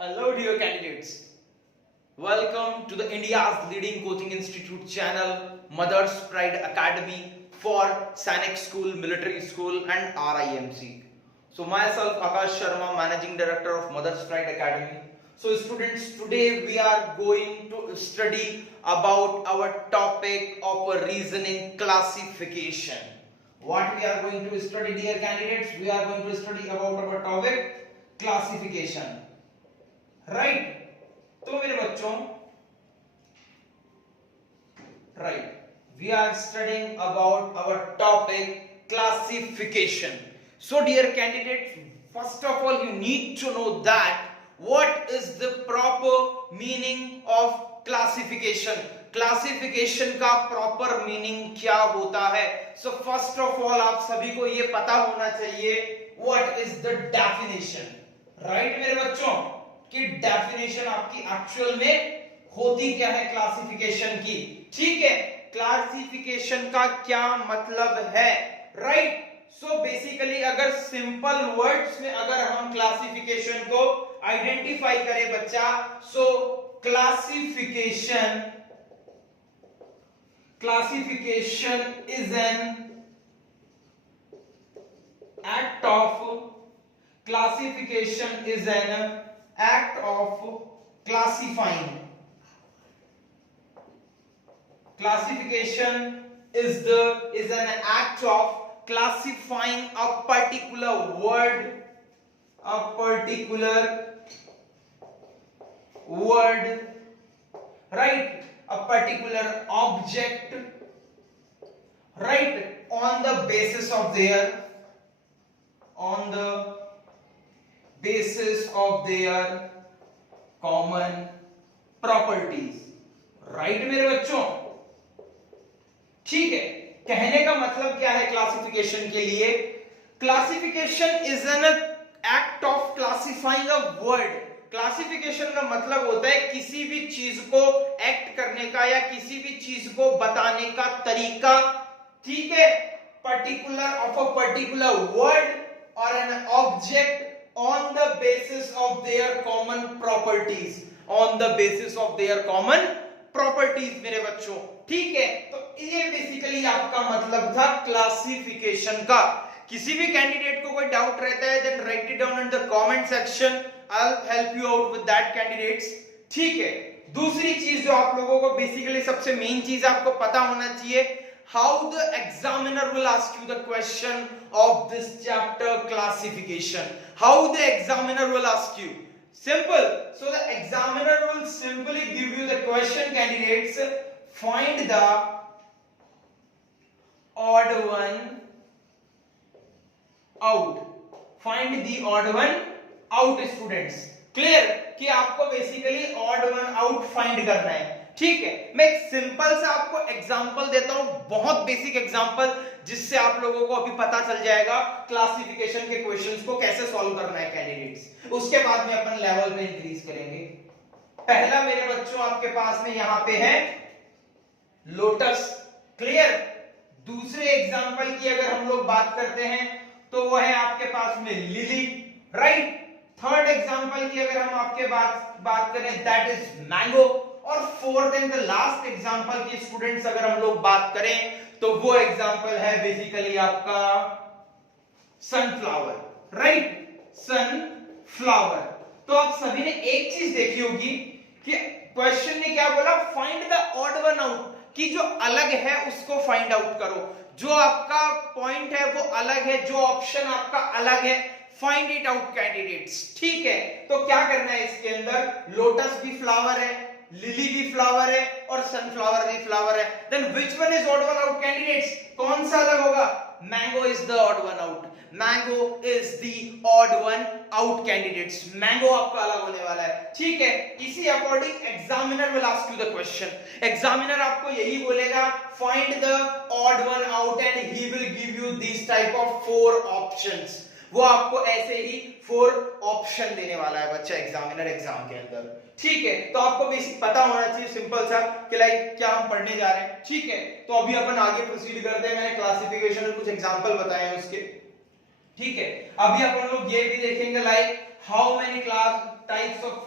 Hello dear candidates, welcome to the India's leading coaching institute channel Mother's Pride Academy for Sainik School, Military School and RIMC. So myself Akash Sharma, Managing Director of Mother's Pride Academy. So students, today we are going to study about our topic of reasoning classification. What we are going to study, dear candidates? We are going to study about our topic classification. Right तो मेरे बच्चों we are studying about our topic classification. So dear candidate, first of all you need to know that what is the proper meaning of classification. Classification का proper meaning क्या होता है? So first of all आप सभी को ये पता होना चाहिए what is the definition. Right मेरे बच्चों, कि डेफिनेशन आपकी एक्चुअल में होती क्या है क्लासिफिकेशन की. ठीक है, क्लासिफिकेशन का क्या मतलब है? राइट. सो बेसिकली अगर सिंपल वर्ड्स में अगर हम क्लासिफिकेशन को आइडेंटिफाई करें बच्चा, सो classification is an act of classification is an act of classifying. Classification is an act of classifying a particular word, right, a particular object, right, on the basis of their common properties. Right मेरे बच्चों, ठीक है. कहने का मतलब क्या है classification के लिए? Classification is an act of classifying a word. Classification का मतलब होता है किसी भी चीज को एक्ट करने का या किसी भी चीज को बताने का तरीका. ठीक है, particular of a particular word और an object on the basis of their common properties, मेरे बच्चों. ठीक है, तो ये बेसिकली आपका मतलब था क्लासिफिकेशन का. किसी भी कैंडिडेट को कोई डाउट रहता है then write it down in the comment section. I will help you out with that candidates. ठीक है, दूसरी चीज जो आप लोगों को बेसिकली सबसे मेन चीज आपको पता होना चाहिए, how the examiner will ask you the question of this chapter classification. How the examiner will ask you? Simple. So the examiner will simply give you the question, candidates. Find the odd one out. Find the odd one out, students. Clear? कि आपको basically odd one out find करना है. ठीक है, मैं एक simple सा आपको एग्जांपल देता हूं, बहुत बेसिक एग्जांपल, जिससे आप लोगों को अभी पता चल जाएगा क्लासिफिकेशन के क्वेश्चंस को कैसे सॉल्व करना है कैंडिडेट्स. उसके बाद में अपन लेवल में इंक्रीज करेंगे. पहला मेरे बच्चों आपके पास में यहां पे है लोटस. क्लियर. दूसरे एग्जांपल की अगर हम लोग बात करते हैं तो वो है आपके पास में लिली. राइट. थर्ड एग्जांपल की अगर हम आपके बात करें दैट इज मैंगो. और fourth and the last example की स्टूडेंट्स अगर हम लोग बात करें तो वो एग्जांपल है बेसिकली आपका सनफ्लावर. Right, sunflower. तो आप सभी ने एक चीज देखी होगी कि क्वेश्चन ने क्या बोला, find the odd one out, कि जो अलग है उसको फाइंड आउट करो. जो आपका पॉइंट है वो अलग है, जो ऑप्शन आपका अलग है, फाइंड इट आउट कैंडिडेट्स. ठीक है, तो क्या करना है इसके अंदर, लोटस भी फ्लावर है, लिली भी फ्लावर है और सनफ्लावर भी फ्लावर है. Then which one is odd one out candidates? कौन सा अलग होगा? Mango is the odd one out. Mango is the odd one out candidates. Mango आपका अलग होने वाला है. ठीक है, इसी according examiner will ask you the question. Examiner आपको यही बोलेगा, find the odd one out and he will give you this type of 4 options. वो आपको ऐसे ही 4 ऑप्शन देने वाला है बच्चा एग्जामिनर एग्जाम के अंदर. ठीक है, तो आपको बेसिक पता होना चाहिए सिंपल सा कि लाइक क्या हम पढ़ने जा रहे हैं. ठीक है, तो अभी अपन आगे प्रोसीड करते हैं. मैंने क्लासिफिकेशन में कुछ एग्जांपल बताए हैं उसके. ठीक है, अभी अपन लोग ये भी देखेंगे like how many class types of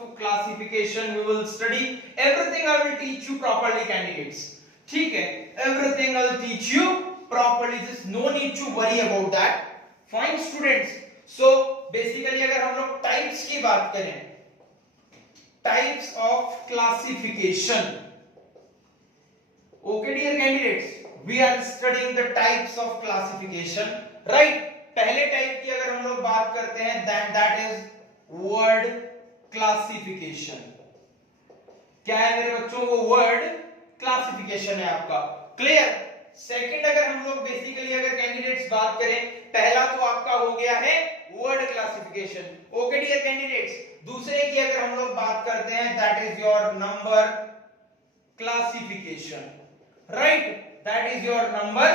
classification we will study. Everything I will teach you properly, candidates. ठीक है, everything I will teach you properly. Just no need to worry about that. Fine students. So basically अगर हम लोग types की बात करें, types of classification. Okay dear candidates, we are studying the types of classification, right? पहले type की अगर हम लोग बात करते हैं that is word classification. क्या है मेरे बच्चों? वो word classification है आपका. क्लियर? सेकंड अगर हम लोग बेसिकली अगर कैंडिडेट्स बात करें, पहला तो आपका हो गया है word classification. Okay dear candidates. दूसरे की अगर हम लोग बात करते हैं that is your number classification, right? That is your number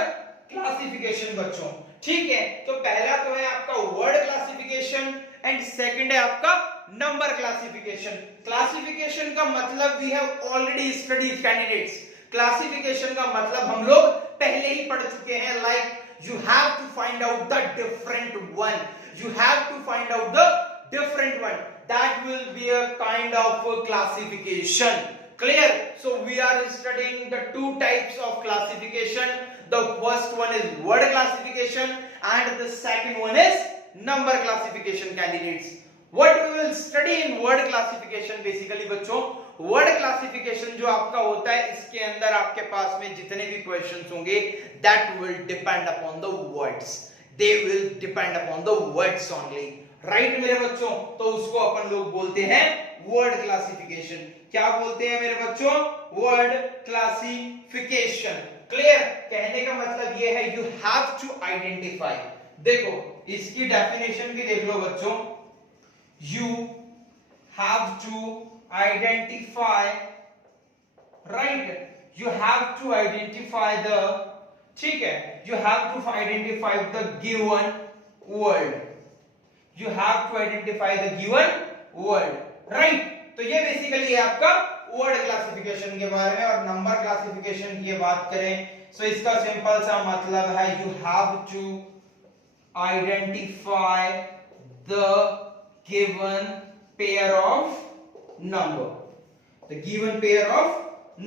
classification बच्चों. ठीक है, तो पहला तो है आपका वर्ड क्लासिफिकेशन एंड सेकंड है आपका नंबर क्लासिफिकेशन. क्लासिफिकेशन का मतलब we have already studied candidates. Classification का मतलब हम लोग पहले ही पढ़ चुके हैं. Like you have to find out the different one, you have to find out the different one. That will be a kind of a classification. Clear? So we are studying the two types of classification. The first one is word classification and the second one is number classification, candidates. What we will study in word classification basically बच्चों, word classification जो आपका होता है, इसके अंदर आपके पास में जितने भी क्वेश्चंस होंगे that will depend upon the words, they will depend upon the words only, right मेरे बच्चों? तो उसको अपन लोग बोलते हैं वर्ड क्लासिफिकेशन. क्या बोलते हैं मेरे बच्चों? Word classification. क्लियर? कहने का मतलब ये है यू हैव टू आइडेंटिफाई. देखो इसकी डेफिनेशन भी देख लो बच्चों. You have to identify, right? You have to identify the, ठीक है, you have to identify the given word, you have to identify the given word, right? तो ये बेसिकली है आपका वर्ड क्लासिफिकेशन के बारे में. और नंबर क्लासिफिकेशन की बात करें तो इसका सिंपल सा मतलब है you have to identify the given pair of number, the given pair of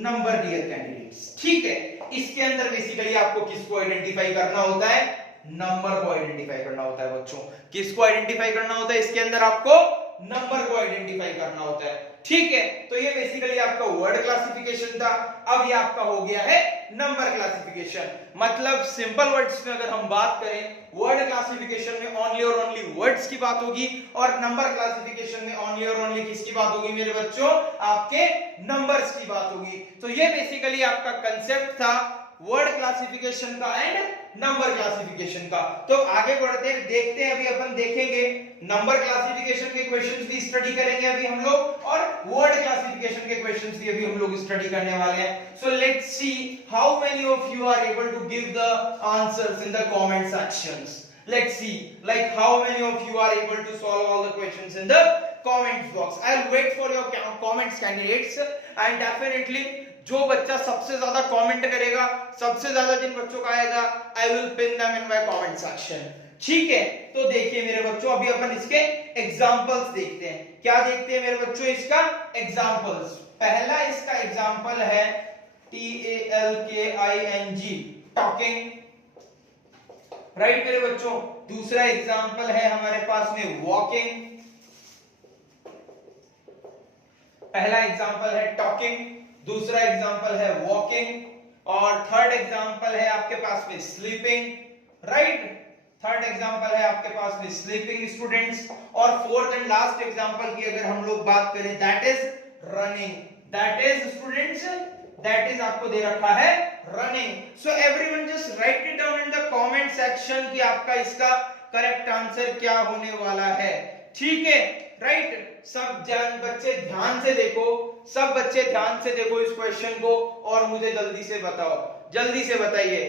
number dear candidates. ठीक है, इसके अंदर बेसिकली आपको किसको आइडेंटिफाई करना होता है? नंबर को आइडेंटिफाई करना होता है बच्चों. किसको आइडेंटिफाई करना होता है? इसके अंदर आपको नंबर को आइडेंटिफाई करना होता है. ठीक है, तो ये बेसिकली आपका वर्ड क्लासिफिकेशन था. अब ये आपका हो गया है नंबर क्लासिफिकेशन. मतलब सिंपल वर्ड्स में अगर हम बात करें, वर्ड क्लासिफिकेशन में ओनली और ओनली वर्ड्स की बात होगी और नंबर क्लासिफिकेशन में ओनली और ओनली किसकी बात होगी मेरे बच्चों? आपके नंबर्स की बात होगी. तो ये बेसिकली आपका कंसेप्ट था वर्ड क्लासिफिकेशन का एंड नंबर क्लासिफिकेशन का. तो आगे बढ़ते हैं, देखते हैं. अभी अपन देखेंगे नंबर क्लासिफिकेशन के क्वेश्चंस भी स्टडी करेंगे अभी हम लोग, और वर्ड क्लासिफिकेशन के क्वेश्चंस भी अभी हम लोग स्टडी करने वाले हैं. So let's see how many of you are able to give the answers in the comment sections. Let's see like how many of you are able to solve all the questions in the comments box. I'll wait for your comments candidates and definitely जो बच्चा सबसे ज्यादा comment करेगा, सबसे ज्यादा जिन बच्चों का आएगा, I will pin them in my comment section. ठीक है, तो देखिए मेरे बच्चों अभी अपन इसके एग्जांपल्स देखते हैं. क्या देखते हैं मेरे बच्चों? इसका एग्जांपल्स. पहला इसका एग्जांपल है TALKING, टॉकिंग, राइट मेरे बच्चों. दूसरा एग्जांपल है हमारे पास में वॉकिंग. पहला एग्जांपल है टॉकिंग, दूसरा एग्जांपल है वॉकिंग, और थर्ड एग्जांपल है आपके पास में स्लीपिंग, राइट? थर्ड एग्जांपल है आपके पास में स्लीपिंग स्टूडेंट्स. और फोर्थ एंड लास्ट एग्जांपल की अगर हम लोग बात करें that is running. That is students, that is आपको दे रखा है running. So everyone just right it down in the comment section कि आपका इसका करेक्ट आंसर क्या होने वाला है. ठीक है, राइट? सब बच्चे ध्यान से देखो, सब बच्चे ध्यान से देखो इस क्वेश्चन को और मुझे जल्दी से बताओ, जल्दी से बताइए.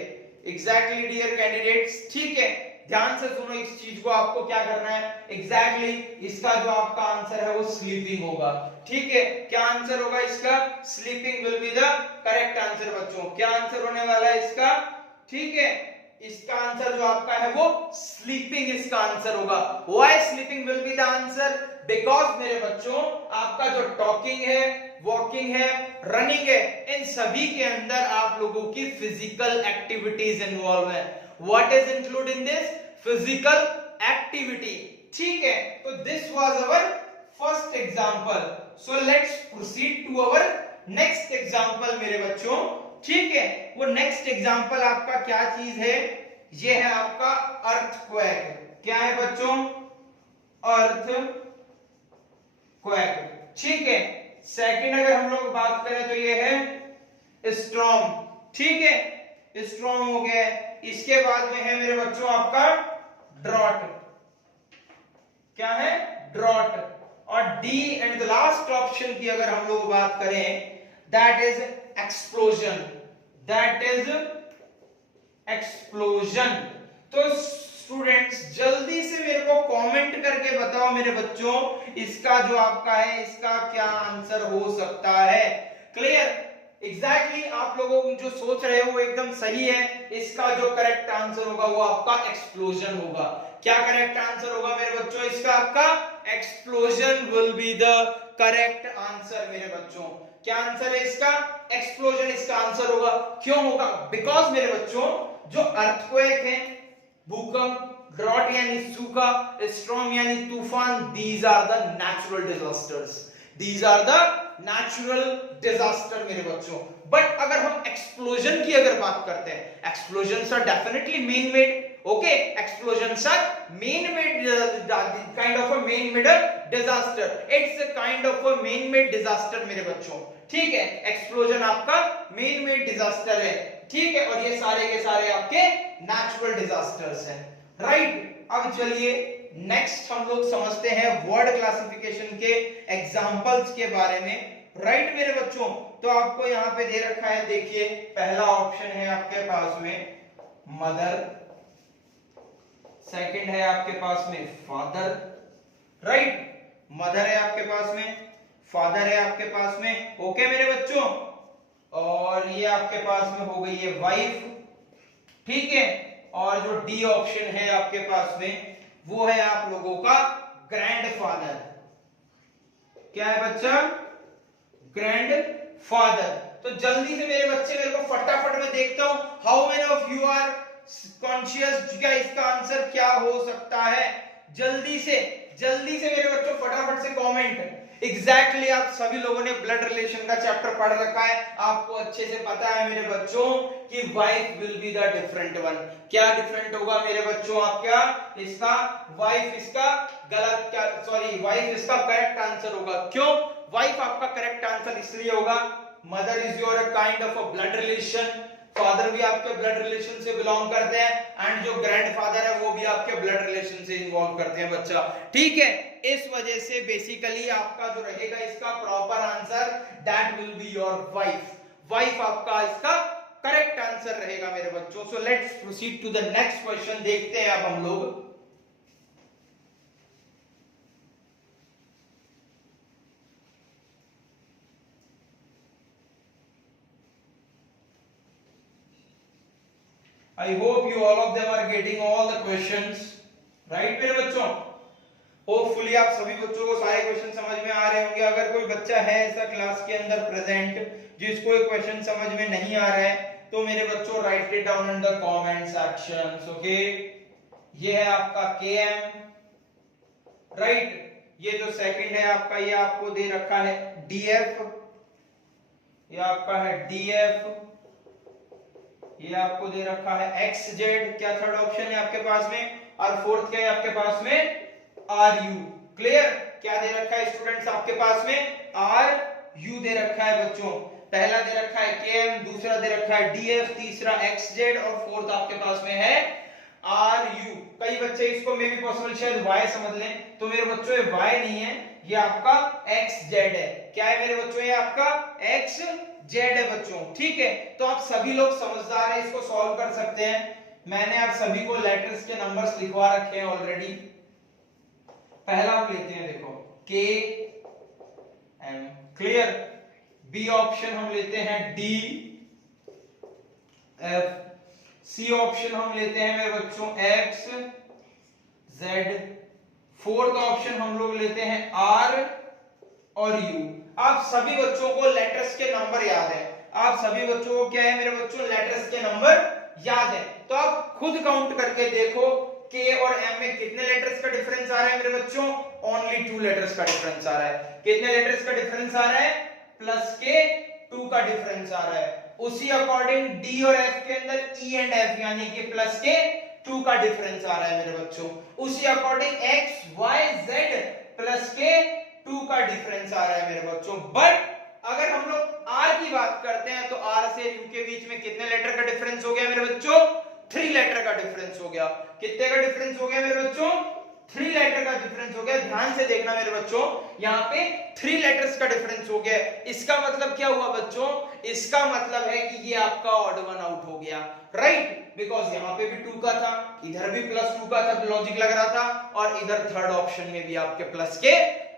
एग्जैक्टली डियर कैंडिडेट्स, ठीक है, ध्यान से सुनो इस चीज को. आपको क्या करना है? एग्जैक्टली इसका जो आपका आंसर है वो स्लीपिंग होगा. ठीक है, क्या आंसर होगा इसका? Sleeping will be the correct answer बच्चों. क्या आंसर होने वाला है इसका? ठीक है, इसका आंसर जो आपका है वो स्लीपिंग इसका आंसर होगा. Why sleeping will be the answer? Because मेरे बच्चों आपका जो टॉकिंग है, वॉकिंग है, रनिंग है, इन सभी के अंदर आप लोगों की फिजिकल एक्टिविटीज इन्वॉल्व है। What is include in this? Physical activity. ठीक है, तो this was our first example. So let's proceed to our next example मेरे बच्चों। ठीक है, वो नेक्स्ट एग्जांपल आपका क्या चीज है? ये है आपका अर्थक्वेक। क्या है बच्चों? अर्थक्वेक। ठीक है, सेकंड अगर हम लोग बात करें तो ये है स्टॉर्म। ठीक है, स्टॉर्म हो गया। इसके बाद में है मेरे बच्चों आपका ड्रॉट। क्या है? ड्रॉट। और D and the last option की अगर हम लोग बात करें, that is explosion. That is explosion. तो स्टूडेंट्स जल्दी से मेरे को कमेंट करके बताओ मेरे बच्चों, इसका जो आपका है इसका क्या आंसर हो सकता है? क्लियर? एग्जैक्टली आप लोगों जो सोच रहे हो वो एकदम सही है। इसका जो करेक्ट आंसर होगा वो आपका एक्सप्लोजन होगा। क्या करेक्ट आंसर होगा मेरे बच्चों इसका? आपका explosion will be the correct answer मेरे बच्चों। क्या आंसर है इसका? एक्सप्लोजन इसका आंसर होगा। क्यों होगा? बिकॉज मेरे बच्चों जो अर्थक्वेक है, भूकंप, ड्रॉट यानी सूखा, स्टॉर्म यानी तूफान, these are the natural disasters. These are the natural disaster मेरे बच्चों। बट अगर हम एक्सप्लोजन की अगर बात करते हैं, explosion are definitely man made. Okay, explosion are man made kind of a man made disaster. It's a kind of a man made disaster मेरे बच्चों। ठीक है, एक्सप्लोजन आपका मैन मेड डिजास्टर है। ठीक है, और ये सारे के सारे आपके नेचुरल डिजास्टर्स हैं। राइट, अब चलिए नेक्स्ट हम लोग समझते हैं वर्ड क्लासिफिकेशन के एग्जांपल्स के बारे में। राइट मेरे बच्चों, तो आपको यहां पे दे रखा है, देखिए पहला ऑप्शन है आपके पास में मदर, सेकंड है आपके पास में फादर। राइट, मदर है आपके पास में, फादर है आपके पास में। ओके मेरे बच्चों, और ये आपके पास में हो गई है वाइफ। ठीक है, और जो डी ऑप्शन है आपके पास में वो है आप लोगों का ग्रैंडफादर। क्या है बच्चा? ग्रैंडफादर। तो जल्दी से मेरे बच्चे मेरे को फटाफट में देखता हूं, how many of you are conscious क्या इसका आंसर क्या हो सकता है? जल्दी से मेरे बच्चों फटाफट से कमेंट। एग्जैक्टली आप सभी लोगों ने ब्लड रिलेशन का चैप्टर पढ़ रखा है, आपको अच्छे से पता है मेरे बच्चों कि wife will be the different one. क्या डिफरेंट होगा मेरे बच्चों आपका? इसका वाइफ इसका गलत, क्या सॉरी वाइफ इसका करेक्ट आंसर होगा। क्यों वाइफ आपका करेक्ट आंसर इसलिए होगा, mother is your kind of a blood relation, father भी आपके ब्लड रिलेशन से बिलोंग करते हैं, एंड जो ग्रैंडफादर है वो भी आपके ब्लड रिलेशन से इन्वॉल्व करते हैं बच्चा। ठीक है, इस वजह से बेसिकली आपका जो रहेगा इसका proper answer that will be your wife. Wife आपका इसका करेक्ट आंसर रहेगा मेरे बच्चों। So let's proceed to the next question. देखते हैं अब हम लोग I hope you all of them are getting all the questions, right मेरे बच्चों? होपफुली आप सभी बच्चों को सारे क्वेश्चन समझ में आ रहे होंगे। अगर कोई बच्चा है ऐसा क्लास के अंदर प्रेजेंट जिसको ये क्वेश्चन समझ में नहीं आ रहा है, तो मेरे बच्चों right it down in the comment sections. Okay, ये है आपका KM। राइट, ये जो सेकंड है आपका ये आपको दे रखा है DF, ये आपका है DF, ये आपको दे रखा है XZ। क्या थर्ड ऑप्शन है आपके पास में? और फोर्थ क्या है आपके पास में? RU। क्लियर? क्या दे रखा है स्टूडेंट्स आपके पास में? RU दे रखा है बच्चों। पहला दे रखा है KM, दूसरा दे रखा है DF, तीसरा XZ और फोर्थ आपके पास में है RU। कई बच्चे इसको मे भी पॉसिबल शायद Y समझ लें, तो मेरे बच्चों ये Y नहीं है, ये आपका XZ है। क्या है मेरे बच्चों? ये आपका XZ है बच्चों। ठीक है, तो आप सभी लोग समझदार हैं, इसको सॉल्व कर सकते हैं। मैंने आप सभी को लेटर्स के नंबर्स लिखवा रखे हैं ऑलरेडी। पहला हम लेते हैं, देखो KM। क्लियर? बी ऑप्शन हम लेते हैं DF, सी ऑप्शन हम लेते हैं मेरे बच्चों XZ, फोर्थ ऑप्शन हम लोग लेते हैं आर और यू। आप सभी बच्चों को लेटर्स के नंबर याद है, आप सभी बच्चों को क्या है मेरे बच्चों, लेटर्स के नंबर याद है। तो आप खुद काउंट करके देखो K और M में कितने लेटर्स का डिफरेंस आ रहा है मेरे बच्चों, ओनली 2 लेटर्स का डिफरेंस आ रहा है। कितने लेटर्स का डिफरेंस आ रहा है, प्लस के 2 का डिफरेंस आ रहा है। उसी अकॉर्डिंग D और F के अंदर E एंड F यानी कि प्लस के 2 का डिफरेंस आ रहा है मेरे बच्चों। उसी according X Y Z plus के 2 का डिफरेंस आ रहा है मेरे बच्चों। बट अगर हम लोग R की बात करते हैं तो R से U के बीच में कितने लेटर का डिफरेंस हो गया मेरे बच्चों, 3 लेटर का डिफरेंस हो गया। कितने का डिफरेंस हो गया मेरे बच्चों, 3 लेटर का डिफरेंस हो गया। ध्यान से देखना मेरे बच्चों, यहाँ पे 3 लेटर्स का डिफरेंस हो गया। इसका मतलब क्या हुआ बच्चों, इसका मतलब है कि ये आपका ऑड वन आउट हो गया, राइट, बिकॉज यहाँ पे भी 2 का था, इधर भी प्लस 2 का था, तो लॉजिक लग रहा था, और इधर थर्ड ऑप्शन में भी आपके प्लस के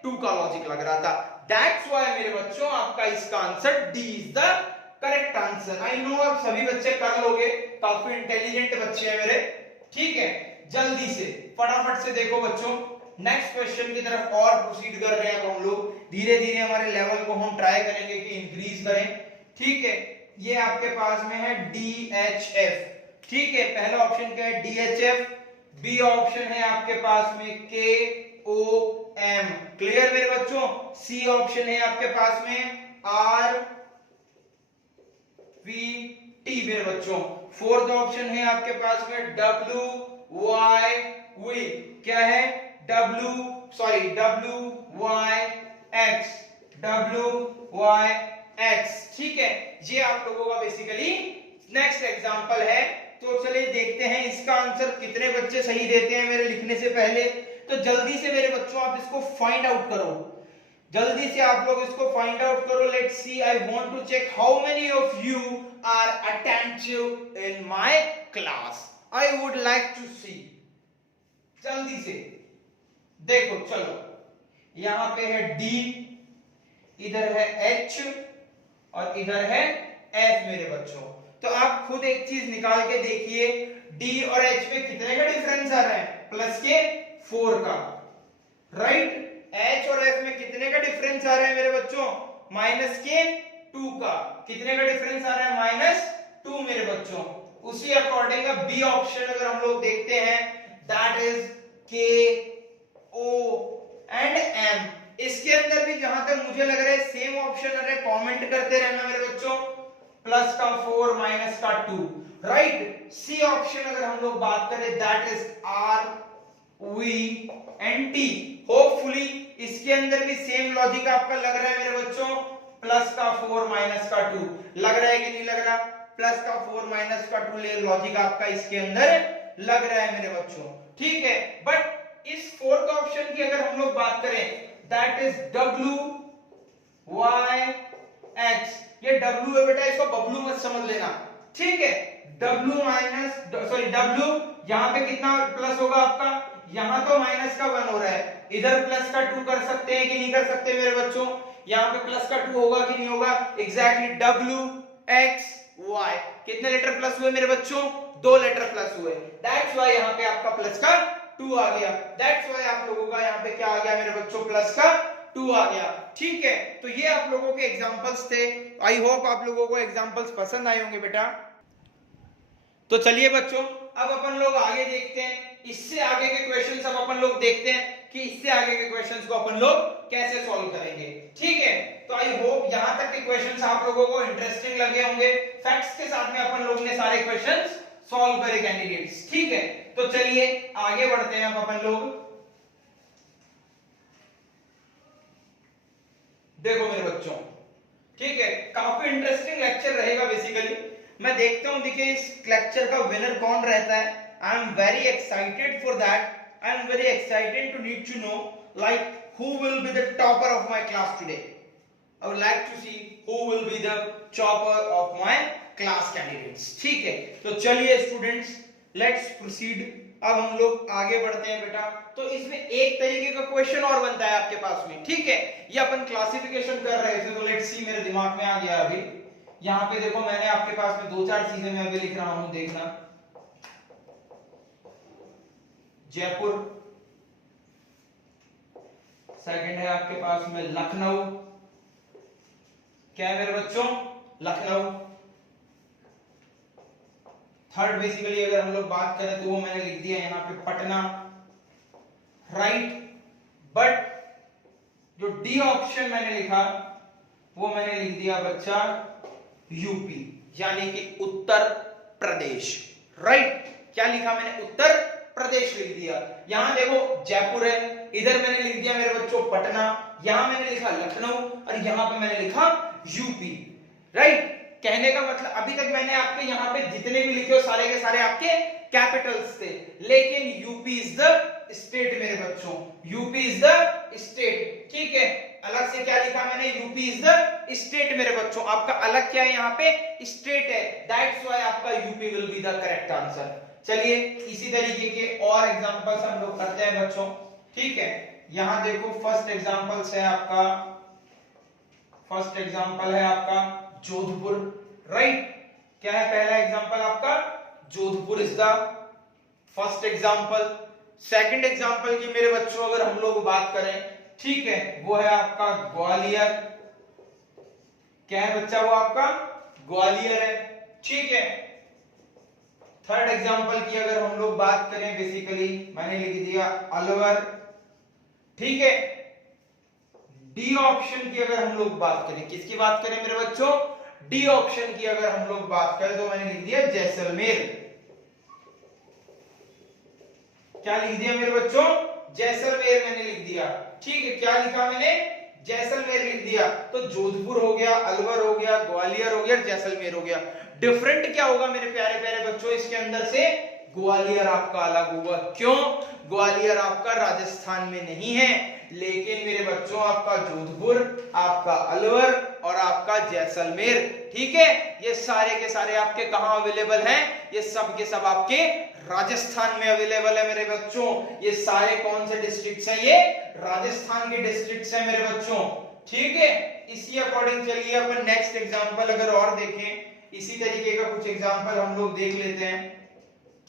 2 का लॉजिक लग रहा था। दैट्स व्हाई मेरे बच्चों आपका इसका answer D is the correct answer. I know आप सभी बच्चे कर लोगे, काफी इंटेलिजेंट बच्चे हैं मेरे, ठीक है। जल्दी से फटाफट से देखो बच्चों, नेक्स्ट क्वेश्चन की तरफ और प्रोसीड कर रहे हैं। अब हम लोग धीरे धीरे हमारे लेवल को हम ट्राई करेंगे कि इंक्रीज करें, ठीक है। ये आपके पास में है DHF, ठीक है। पहला ऑप्शन क्या है, DHF। बी ऑप्शन है आपके पास में KOM, क्लियर मेरे बच्चों। सी ऑप्शन है आपके पास में RVT मेरे बच्चों। फोर्थ ऑप्शन है आपके पास में WYV, क्या है, WYX, ठीक है। ये आप लोगों का बेसिकली नेक्स्ट एग्जांपल है। तो चलिए देखते हैं इसका आंसर कितने बच्चे सही देते हैं मेरे लिखने से पहले। तो जल्दी से मेरे बच्चों आप इसको फाइंड आउट करो, जल्दी से आप लोग इसको फाइंड आउट करो। Let's see, I want to check how many of you are attentive in my class. I would like to see, जल्दी से देखो। चलो, यहां पे है D, इधर है H और इधर है F मेरे बच्चों। तो आप खुद एक चीज निकाल के देखिए, D और H में कितने का डिफरेंस आ रहा है, प्लस के 4 का, राइट। H और F में कितने का डिफरेंस आ रहा है मेरे बच्चों, माइनस के 2 का। कितने का डिफरेंस आ रहा है, -2 मेरे बच्चों। उसी अकॉर्डिंग बी ऑप्शन अगर हम लोग देखते हैं, that is KO and M। इसके अंदर भी जहां तक मुझे लग रहा है सेम ऑप्शन है, कमेंट करते रहना मेरे बच्चों, प्लस का 4 माइनस का 2, राइट। सी ऑप्शन अगर हम लोग बात करें, दैट इज RVT। होपफुली इसके अंदर भी सेम लॉजिक आपका लग रहा है मेरे बच्चों, प्लस का 4 माइनस का 2, लग रहा है कि नहीं लग रहा, प्लस का 4 माइनस का 2 ले लॉजिक आपका इसके अंदर लग रहा है मेरे बच्चों, ठीक है। बट इस फोर्थ ऑप्शन की अगर हम लोग बात करें, दैट इज WYX। ये W है बेटा, इसको बबलू मत समझ लेना, ठीक है। W यहां पे कितना प्लस होगा आपका, यहां तो माइनस का 1 हो रहा है, इधर प्लस का 2 कर सकते हैं कि नहीं कर सकते मेरे बच्चों, यहां पे प्लस का 2 होगा कि नहीं होगा, एग्जैक्टली WXY। कितने लेटर प्लस हुए मेरे बच्चों, 2 लेटर प्लस हुए, दैट्स व्हाई यहां पे आपका प्लस का 2 आ गया। दैट्स व्हाई आप लोगों का यहां पे क्या आ गया मेरे बच्चों, प्लस का 2 आ गया, ठीक है। तो ये आप लोगों के एग्जांपल्स थे। आई होप आप लोगों को एग्जांपल्स पसंद आए होंगे बेटा। तो चलिए बच्चों, अब अपन लोग आगे देखते हैं, इससे आगे के क्वेश्चंस अब अपन लोग देखते हैं कि इससे आगे के क्वेश्चंस को अपन लोग कैसे सॉल्व करेंगे, ठीक है। तो आई होप यहां तक के क्वेश्चंस आप लोगों को इंटरेस्टिंग लगे होंगे। फैक्ट्स के साथ में अपन लोग ने सारे क्वेश्चंस सॉल्व करे कैंडिडेट्स, ठीक है। तो चलिए आगे बढ़ते हैं अब अपन लोग। देखो मेरे बच्चों, ठीक है, काफी इंटरेस्टिंग लेक्चर रहेगा बेसिकली। मैं देखता हूं देखिए इस लेक्चर का विनर कौन रहता है। I am very excited for that. I am very excited to need to know like who will be the topper of my class today. I would like to see who will be the topper of my class candidates, ठीक है। तो चलिए students, let's proceed. अब हम लोग आगे बढ़ते हैं बेटा। तो इसमें एक तरीके का क्वेश्चन और बनता है आपके पास में, ठीक है। ये अपन क्लासिफिकेशन कर रहे थे, तो लेट्स सी, मेरे दिमाग में आ गया अभी। यहाँ पे देखो मैंने आपके पास में 2-4 चीजें मैं अभी लिख रहा हूं, देखना। जयपुर, सेकंड है आपके पास में लखनऊ, क्या है मेरे बच्चों, लखनऊ। थर्ड बेसिकली अगर हम लोग बात करें तो वो मैंने लिख दिया यहाँ पे पटना, राइट। बट जो डी ऑप्शन मैंने लिखा वो मैंने लिख दिया बच्चा यूपी, यानी कि उत्तर प्रदेश, राइट। क्या लिखा मैंने, उत्तर प्रदेश लिख दिया। यहां देखो जयपुर है, इधर मैंने लिख दिया मेरे बच्चों पटना, यहां मैंने लिखा लखनऊ और यहां पे मैंने लिखा यूपी, राइट। कहने का मतलब अभी तक मैंने आपके यहाँ पे जितने भी लिखे हो सारे के सारे आपके कैपिटल्स थे, लेकिन यूपी इज द स्टेट मेरे बच्चों, यूपी इज द स्टेट, ठीक है। अलग से क्या लिखा मैंने, यूपी इज द स्टेट मेरे बच्चों, आपका अलग क्या है यहाँ पे, स्टेट है, दैट्स व्हाई आपका UP will be the correct answer. चलिए इसी तरीके के और एग्जांपल्स हम लोग करते हैं बच्चों, ठीक है। यहां देखो फर्स्ट एग्जांपल्स है आपका, फर्स्ट एग्जांपल है आपका जोधपुर, राइट। क्या है पहला एग्जांपल आपका, Jodhpur is the first example. Second example की मेरे बच्चों अगर हम लोग बात करें, ठीक है, वो है आपका ग्वालियर, क्या है बच्चा, वो आपका ग्वालियर है, ठीक है। थर्ड एग्जांपल की अगर हम लोग बात करें, बेसिकली मैंने लिख दिया अलवर, ठीक है। डी ऑप्शन की अगर हम लोग बात करें, किसकी बात करें मेरे बच्चों, डी ऑप्शन की अगर हम लोग बात करें तो मैंने लिख दिया जैसलमेर, क्या लिख दिया मेरे बच्चों, जैसलमेर मैंने लिख दिया, ठीक है। क्या लिखा मैंने, जैसलमेर लिख दिया। तो जोधपुर हो गया, अलवर हो गया, ग्वालियर हो गया, जैसलमेर हो गया। डिफरेंट क्या होगा मेरे प्यारे प्यारे बच्चों, इसके अंदर से ग्वालियर आपका अलग होगा। क्यों, ग्वालियर आपका राजस्थान में नहीं है, लेकिन मेरे बच्चों आपका जोधपुर, आपका अलवर और आपका जैसलमेर, ठीक है, ये सारे के सारे आपके कहां अवेलेबल हैं, ये सब के सब आपके राजस्थान में अवेलेबल है मेरे बच्चों। ये सारे कौन से डिस्ट्रिक्ट्स हैं, ये राजस्थान के डिस्ट्रिक्ट्स हैं मेरे बच्चों, ठीक है। इसी अकॉर्डिंग चलिए अपन नेक्स्ट एग्जांपल अगर और देखें, इसी तरीके का कुछ एग्जांपल हम लोग देख लेते हैं,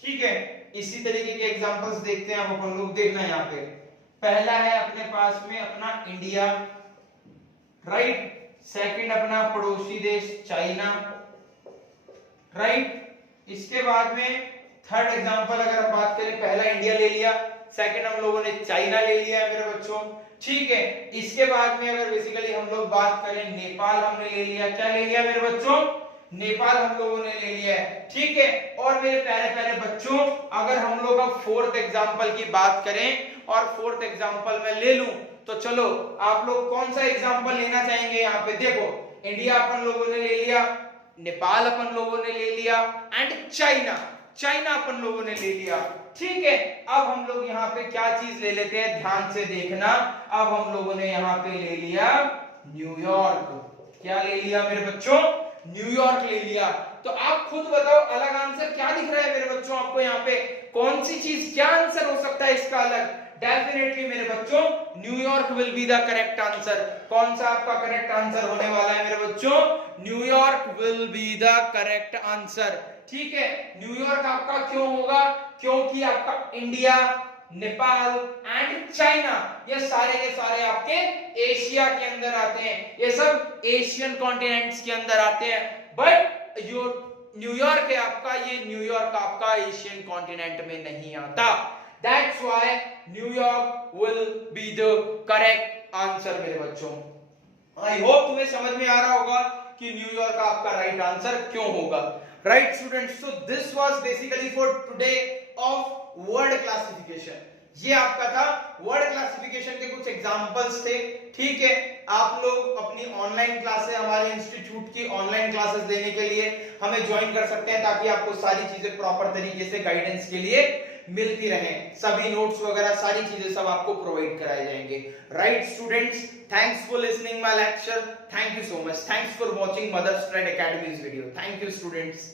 ठीक है। इसी तरीके के एग्जांपल्स देखते हैं हम लोग, देखना यहाँ पे पहला है अपने पास में अपना इंडिया, राइट। सेकंड अपना पड़ोसी देश चाइना, राइट। इसके बाद में थर्ड एग्जांपल अगर हम बात करें, पहला इंडिया ले लिया, सेकंड हम लोगों ने चाइना ले लिया है मेरे बच्चों, ठीक है। इसके बाद में अगर बेसिकली हम लोग बात करें, नेपाल हमने ले लिया, क्या ले लिया मेरे बच्चों, नेपाल हम लोगों ने ले लिया है, ठीक है। और मेरे प्यारे प्यारे बच्चों अगर हम लोग अब फोर्थ एग्जांपल की बात करें और फोर्थ एग्जांपल मैं ले लूं, तो चलो आप लोग कौन सा एग्जांपल लेना चाहेंगे। यहाँ पे देखो इंडिया अपन लोगों ने ले लिया, नेपाल अपन लोगों ने ले लिया एंड चाइना, चाइना अपन लोगों ने ले लिया, ठीक है। अब हम लोग यहाँ पे क्या चीज ले लेते हैं, ध्यान से देखना। अब हम लोगों ने यहाँ पे ले लिया न्यूयॉर्क, क्या ले लिया मेरे बच्चों, न्यूयॉर्क ले लिया। तो आप खुद बताओ अलग आंसर क्या दिख रहा है मेरे बच्चों आपको, यहाँ पे कौन सी चीज, क्या आंसर हो सकता है इसका अलग। डेफिनेटली मेरे बच्चों New York will be the correct answer. कौन सा आपका करेक्ट आंसर होने वाला है मेरे बच्चों, New York will be the correct answer, ठीक है। न्यूयॉर्क आपका क्यों होगा, क्योंकि आपका इंडिया, नेपाल एंड चाइना ये सारे के सारे आपके एशिया के अंदर आते हैं, ये सब एशियन कॉन्टिनेंट्स के अंदर आते हैं। बट जो न्यूयॉर्क है आपका, ये न्यूयॉर्क आपका एशियन कॉन्टिनेंट में नहीं आता। That's why New York will be the correct answer मेरे बच्चों। आई होप तुम्हें समझ में आ रहा होगा कि न्यूयॉर्क आपका राइट आंसर क्यों होगा, right students. So this was basically for today of word classification. ये आपका था वर्ड क्लासिफिकेशन के कुछ एग्जांपल्स थे, ठीक है। आप लोग अपनी ऑनलाइन क्लासेस, हमारे इंस्टीट्यूट की ऑनलाइन क्लासेस देने के लिए हमें ज्वाइन कर सकते हैं, ताकि आपको सारी चीजें प्रॉपर तरीके से गाइडेंस के लिए मिलती रहें। सभी नोट्स वगैरह सारी चीजें सब आपको प्रोवाइड कराए जाएंगे, right students. Thanks for listening my lecture, thank you so much, thanks for watching mother's trade academy's video, thank you students.